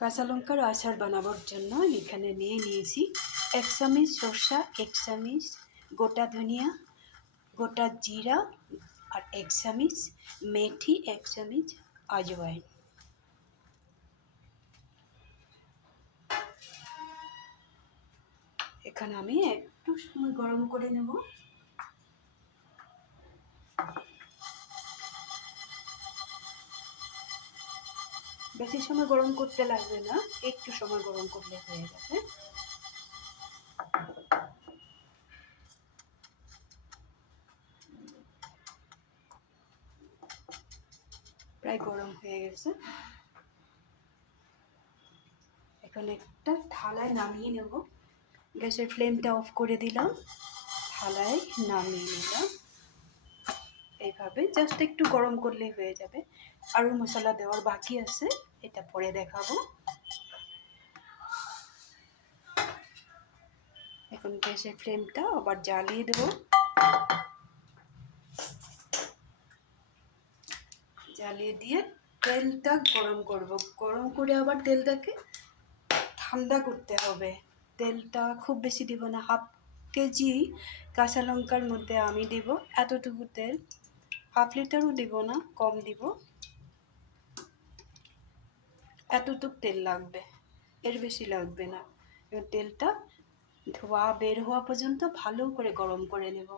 কাঁচা লঙ্কার আচার বানাবার জন্য এখানে নিয়েছি 1 চামচ সরষা, 1 চামচ গোটা ধনিয়া, গোটা জিরা আর 1 চামচ মেথি, 1 চামচ আজওয়াইন। এখানে আমি একটু সময় গরম করে নেব। বেশি সময় গরম করতে লাগবে না, একটু সময় গরম করলে হয়ে যাবে। প্রায় গরম হয়ে গেছে। এখন একটা থালায় নামিয়ে নেব। গ্যাসের ফ্লেমটা অফ করে দিলাম, থালায় নামিয়ে নিলাম। এইভাবে জাস্ট একটু গরম করলেই হয়ে যাবে। আরও মশলা দেওয়ার বাকি আছে, এটা পরে দেখাবো। এখন গ্যাসের ফ্লেমটা আবার জ্বালিয়ে দেব। জ্বালিয়ে দিয়ে তেলটা গরম করব। গরম করে আবার তেলটাকে ঠান্ডা করতে হবে। তেলটা খুব বেশি দিব না, 1/2 কেজি কাঁচা লঙ্কার মধ্যে আমি দিব এতটুকু তেল। 1/2 লিটারও দিব না, কম দিব। এতটুকু তেল লাগবে, এর বেশি লাগবে না। এবার তেলটা ধোয়া বের হওয়া পর্যন্ত ভালো করে গরম করে নেব।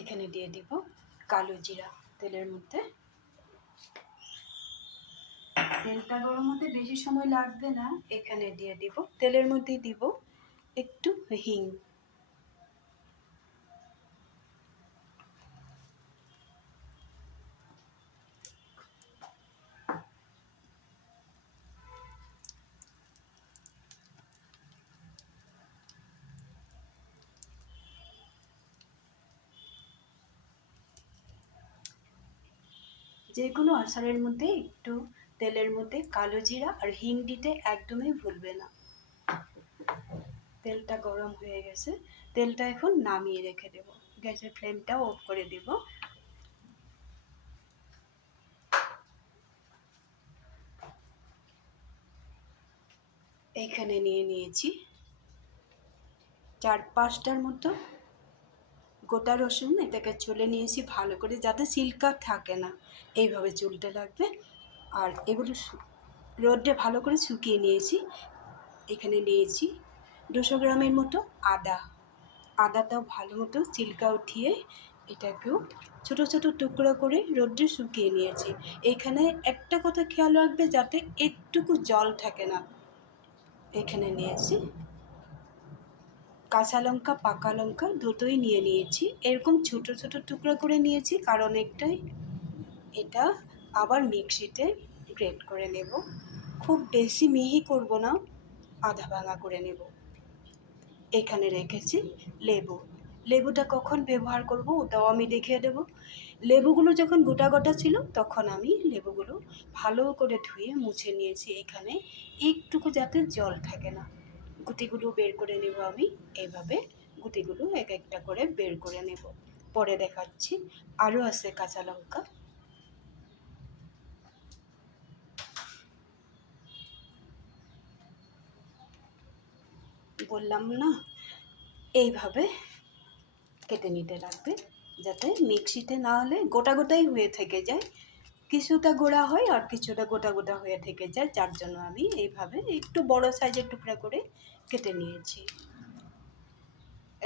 এখানে দিয়ে দিব কালো জিরা তেলের মধ্যে। তেলটা গরম হতে বেশি সময় লাগবে না। এখানে দিয়ে দিব, তেলের মধ্যে দিব একটু হিং। যেগুলো আচারের মধ্যে একটু তেলের মধ্যে কালো জিরা আর হিং দিতে একদমই ভুলবে না। তেলটা গরম হয়ে গেছে, তেলটা এখন নামিয়ে রেখে দেব। গ্যাসের ফ্লেমটা অফ করে দেব। এখানে নিয়েছি 4-5টার মতো গোটা রসুন। এটাকে চুলে নিয়েছি ভালো করে, যাতে সিল্কা থাকে না, এইভাবে চুলতে লাগবে। আর এগুলো রোদে ভালো করে শুকিয়ে নিয়েছি। এখানে নিয়েছি 200 গ্রামের মতো আদাটাও ভালো মতো ছিলকা উঠিয়ে এটাকেও ছোট ছোট টুকরো করে রোদে শুকিয়ে নিয়েছি। এখানে একটা কথা খেয়াল রাখবে, যাতে একটুকু জল থাকে না। এখানে নিয়েছি কাঁচা লঙ্কা, পাকা লঙ্কা দুটোই নিয়েছি। এরকম ছোট ছোট টুকরো করে নিয়েছি, কারণ এটা আবার মিক্সিতে গ্রেট করে নেব। খুব বেশি মিহি করব না, আধা ভাঙা করে নেব। এখানে রেখেছি লেবুটা কখন ব্যবহার করব ওটাও আমি দেখিয়ে দেব। লেবুগুলো যখন গোটা গোটা ছিল তখন আমি লেবুগুলো ভালো করে ধুয়ে মুছে নিয়েছি। এখানে একটুকু যাতে জল থাকে না, গুটিগুলো বের করে নেব আমি। এইভাবে গুটিগুলো এক একটা করে বের করে নেব, পরে দেখাচ্ছি। আরও আছে কাঁচা লঙ্কা, বললাম না, এইভাবে কেটে নিতে লাগবে, যাতে মিক্সিতে না হলে গোটা গোটাই হয়ে থেকে যায়। কিছুটা গোড়া হয় আর কিছুটা গোটা গোটা হয়ে থেকে যায়, যার জন্য আমি এইভাবে একটু বড় সাইজের টুকরা করে কেটে নিয়েছি।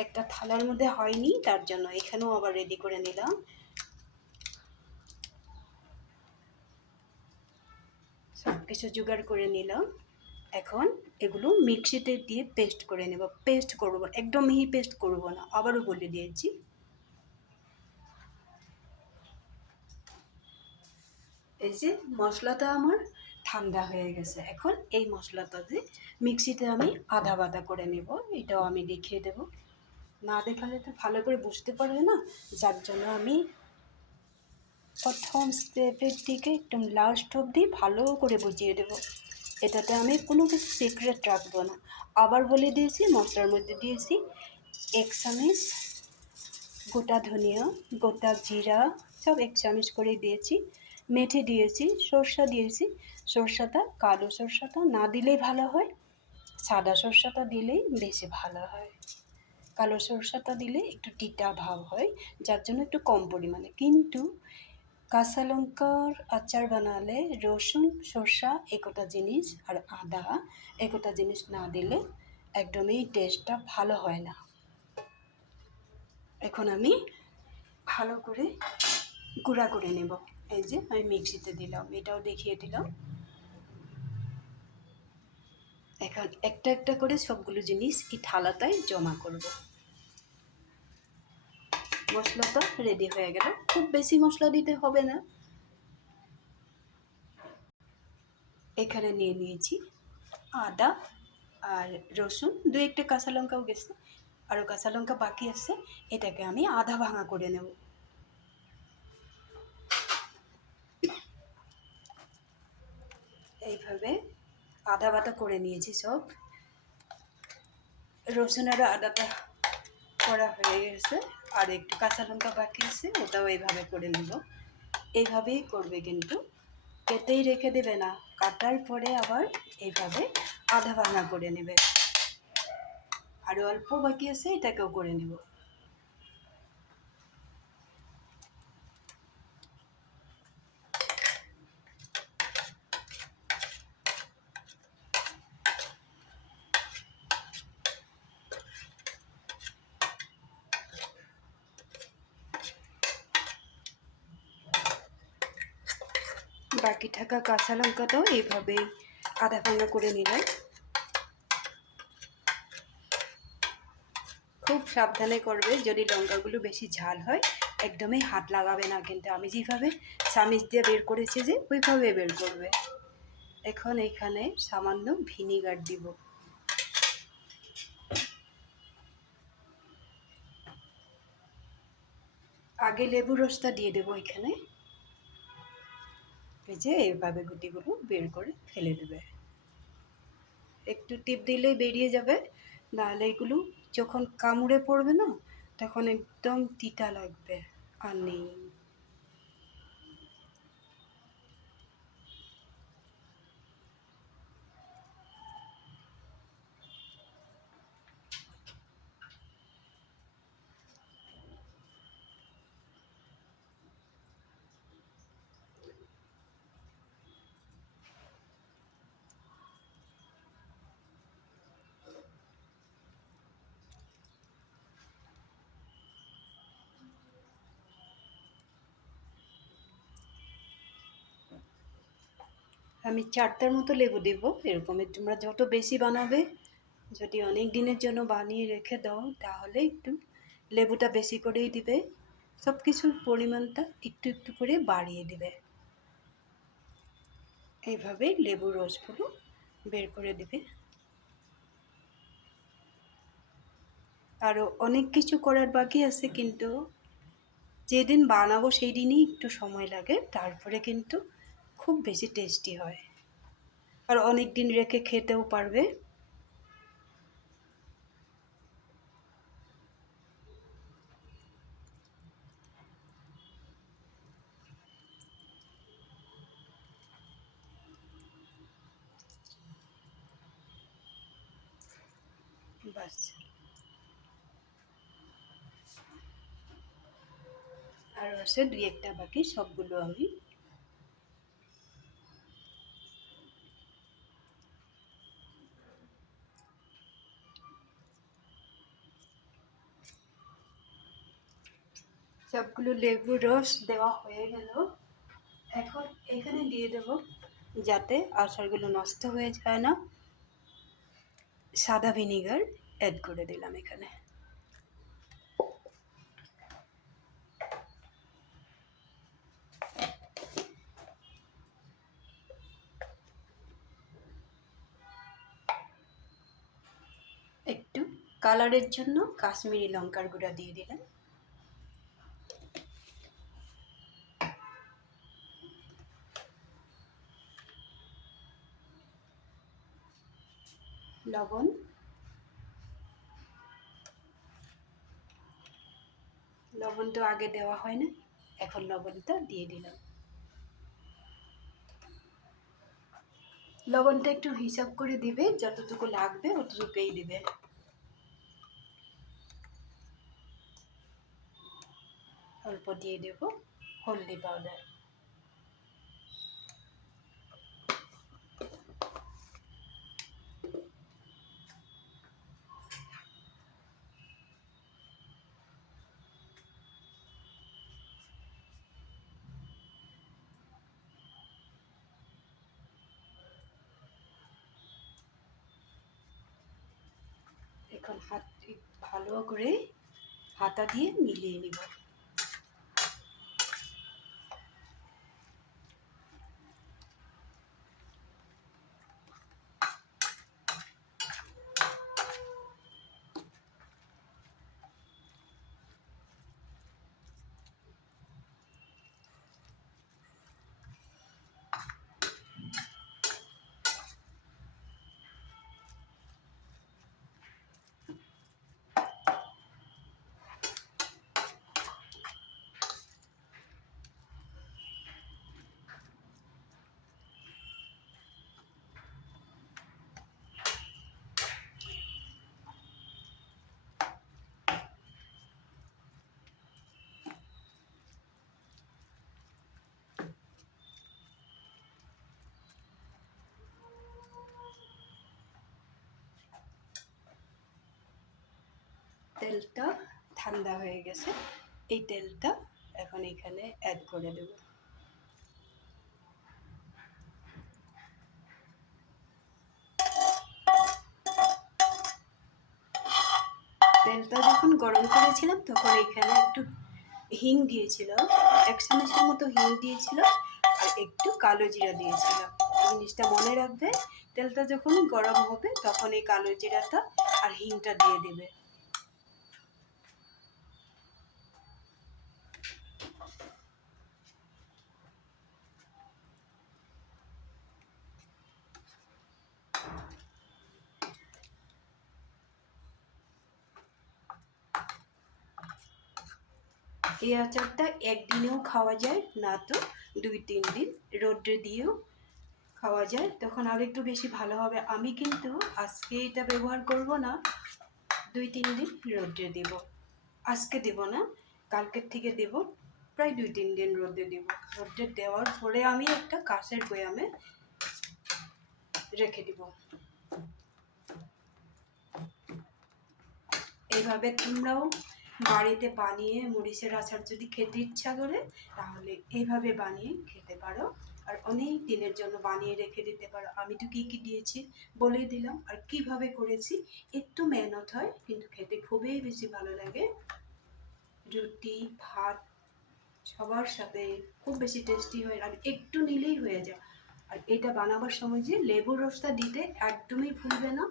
একটা থালার মধ্যে হয়নি, তার জন্য এখানেও আবার রেডি করে নিলাম। সব কিছু জোগাড় করে নিলাম। এখন এগুলো মিক্সিতে দিয়ে পেস্ট করে নেব। পেস্ট করব, একদম মিহি পেস্ট করব না, আবারও বলে দিয়েছি। এই যে মশলাটা আমার ঠান্ডা হয়ে গেছে। এখন এই মশলাটা দিয়ে মিক্সিতে আমি আধা বাটা করে নেব। এটাও আমি দেখিয়ে দেব, না দেখালে তো ভালো করে বুঝতে পারবে না, যার জন্য আমি প্রথম স্টেপের দিকে একদম লাস্ট অবধি ভালো করে বুঝিয়ে দেবো। এটাতে আমি কোনো কিছু সিক্রেট রাখবো না। আবার বলে দিয়েছি, মশলার মধ্যে দিয়েছি 1 চামচ গোটা ধনিয়া, গোটা জিরা, সব 1 চামচ করে দিয়েছি। মেথি দিয়েছি, সরষা দিয়েছি। সরষাটা কালো সরষাটা না দিলেই ভালো হয়, সাদা সরষাটা দিলেই বেশি ভালো হয়। কালো সরষাটা দিলে একটু তিতা ভাব হয়, যার জন্য একটু কম পরিমাণে। কিন্তু কাঁচা লঙ্কার আচার বানালে রসুন, সরষা একটা জিনিস আর আদা একটা জিনিস না দিলে একদমই টেস্টটা ভালো হয় না। এখন আমি ভালো করে গুঁড়া করে নেব। এই যে আমি মিক্সিতে দিলাম, এটাও দেখিয়ে দিলাম। এখন একটা একটা করে সবগুলো জিনিস এই থালাটায় জমা করব। মশলাটা রেডি হয়ে গেল। খুব বেশি মশলা দিতে হবে না। এখানে নিয়ে নিয়েছি আদা আর রসুন, 2-1টা কাঁচা লঙ্কাও গেছে, আরও কাঁচা লঙ্কা বাকি আছে। এটাকে আমি আধা ভাঙা করে নেব। এইভাবে আধা বাটা করে নিয়েছি সব। রসুন আর আদাটা করা হয়ে গেছে, আর একটু কাঁচা লঙ্কা বাকি আছে, ওটাও এইভাবে করে নেব। এইভাবেই করবে, কিন্তু কেটেই রেখে দেবে না, কাটার পরে আবার এইভাবে আধা ভাঙা করে নেবে। আরও অল্প বাকি আছে, এটাকেও করে নেব। বাকি থাকা কাঁচা লঙ্কাটাও এইভাবে আধা ভাঙা করে নিলাম। খুব সাবধানে করবে, যদি লঙ্কাগুলো বেশি ঝাল হয় একদমই হাত লাগাবে না, কিন্তু আমি যেভাবে চামিচ দিয়ে বের করেছি যে ওইভাবে বের করবে। এখন এখানে সামান্য ভিনিগার দিব। আগে লেবু রসটা দিয়ে দেবো এখানে। এই যে এইভাবে গুটিগুলো বের করে ফেলে দেবে। একটু টিপ দিলেই বেরিয়ে যাবে, নাহলে এগুলো যখন কামড়ে পড়বে না তখন একদম তিতা লাগবে। আর নেই। আমি 4টার মতো লেবু দেব। এরকমই তোমরা যত বেশি বানাবে, যদি অনেক দিনের জন্য বানিয়ে রেখে দাও, তাহলে একটু লেবুটা বেশি করেই দিবে। সব কিছুর পরিমাণটা একটু একটু করে বাড়িয়ে দিবে। এইভাবে লেবুর রসগুলো বের করে দিবে। আরও অনেক কিছু করার বাকি আছে, কিন্তু যেদিন বানাবো সেই দিনই একটু সময় লাগে, তারপরে কিন্তু খুব বেশি টেস্টি হয়, আর অনেক দিন রেখে খেতেও পারবে। বাস, আর আছে 2-1টা বাকি, সবগুলো আমি সবগুলো লেবুর রস দেওয়া হয়ে গেল। এখন এখানে দিয়ে দেব, যাতে আচারগুলো নষ্ট হয়ে যায় না, সাদা ভিনিগার অ্যাড করে দিলাম এখানে। একটু কালারের জন্য কাশ্মীরি লঙ্কার গুঁড়া দিয়ে দিলাম। লবণ, লবণ তো আগে দেওয়া হয় না, এখন লবণটা দিয়ে দিলাম। লবণটা একটু হিসাব করে দিবে, যতটুকু লাগবে অতটুকুই দিবে। অল্প দিয়ে দেব হলদি পাউডার। এখন হাত ভালো করে হাতা দিয়ে মিলিয়ে নিব। তেলটা ঠান্ডা হয়ে গেছে, এই তেলটা এখন এখানে অ্যাড করে দেব। তেলটা যখন গরম করেছিলাম তখন এখানে একটু হিং দিয়েছিলাম, 1 চামচের মতো হিং দিয়েছিলাম, আর একটু কালো জিরা দিয়েছিলাম। এই জিনিসটা মনে রাখবে, তেলটা যখন গরম হবে তখন এই কালো জিরাটা আর হিংটা দিয়ে দেবে। এই আচারটা একদিনেও খাওয়া যায়, না তো 2-3 দিন রোদ্রে দিয়েও খাওয়া যায়, তখন আর একটু বেশি ভালো হবে। আমি কিন্তু আজকে এটা ব্যবহার করব না, 2-3 দিন রোদ্রে দেব। আজকে দেব না, কালকের থেকে দেব, প্রায় 2-3 দিন রোদে দেব। রোদে দেওয়ার পরে আমি একটা কাঁচের বয়ামে রেখে দিব। এইভাবে তোমরাও বাড়িতে বানিয়ে মরিচের আচার যদি খেতে ইচ্ছা করে তাহলে এইভাবে বানিয়ে খেতে পারো, আর অনেক দিনের জন্য বানিয়ে রেখে দিতে পারো। আমি তো কী কী দিয়েছি বলেই দিলাম, আর কিভাবে করেছি। একটু মেহনত হয় কিন্তু খেতে খুবই বেশি ভালো লাগে। রুটি, ভাত সবার সাথে খুব বেশি টেস্টি হয়, আর একটু নিলেই হয়ে যায়। আর এটা বানাবার সময় যে লেবুর রসটা দিতে একদমই ভুলবে না,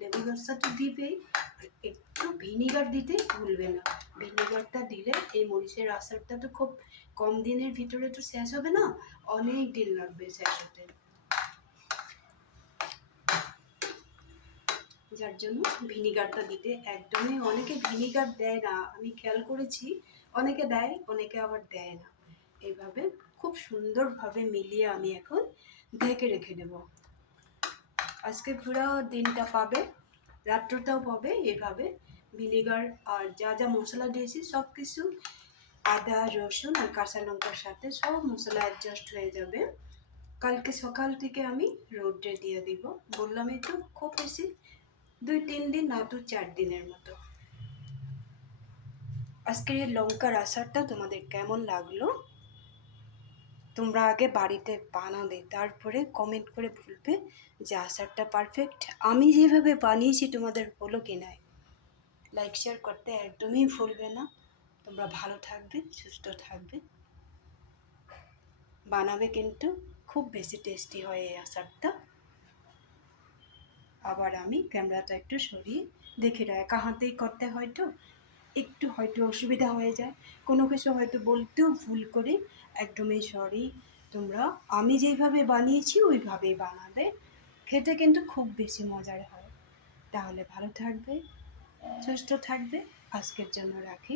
লেবুর রসটা তো দিবেই, আর একটু ভিনিগার দিতে ভুলবে না। ভিনিগারটা দিলে এই মরিচের আচারটা তো খুব কম দিনের ভিতরে তো শেষ হবে না, অনেক দিন লাগবে শেষ হতে, যার জন্য ভিনিগারটা দিতে একদমই, অনেকে ভিনিগার দেয় না, আমি খেয়াল করেছি, অনেকে দেয় অনেকে আবার দেয় না। এইভাবে খুব সুন্দরভাবে মিলিয়ে আমি এখন ঢেকে রেখে দেব। আজকে পুরো দিনটা পাবে, রাত্রটাও পাবে এভাবে। ভিনিগার আর যা যা মশলা দিয়েছি সব কিছু, আদা রসুন আর কাঁচা লঙ্কার সাথে সব মশলা অ্যাডজাস্ট হয়ে যাবে। কালকে সকাল থেকে আমি রোদ্রে দিয়ে দিব, বললামই তো খুব বেশি 2-3 দিন, না তো 4 দিনের মতো। আজকের এই লঙ্কার আচারটা তোমাদের কেমন লাগলো তোমরা আগে বাড়িতে বানাবে, তারপরে কমেন্ট করে বলবে যে আচারটা পারফেক্ট। আমি যেভাবে বানিয়েছি তোমাদের হলো কি নাই। লাইক শেয়ার করতে একদমই ভুলবে না। তোমরা ভালো থাকবে, সুস্থ থাকবে, বানাবে কিন্তু খুব বেশি টেস্টি হয় এই আচারটা। আবার আমি ক্যামেরাটা একটু সরিয়ে দেখে একা হাতেই করতে একটু অসুবিধা হয়ে যায়, কোনো কিছু হয়তো বলতেও ভুল করি, একদমই সরি। তোমরা আমি যেইভাবে বানিয়েছি ওইভাবেই বানাবে, খেতে কিন্তু খুব বেশি মজার হয়। তাহলে ভালো থাকবে, সুস্থ থাকবে। আজকের জন্য রাখি।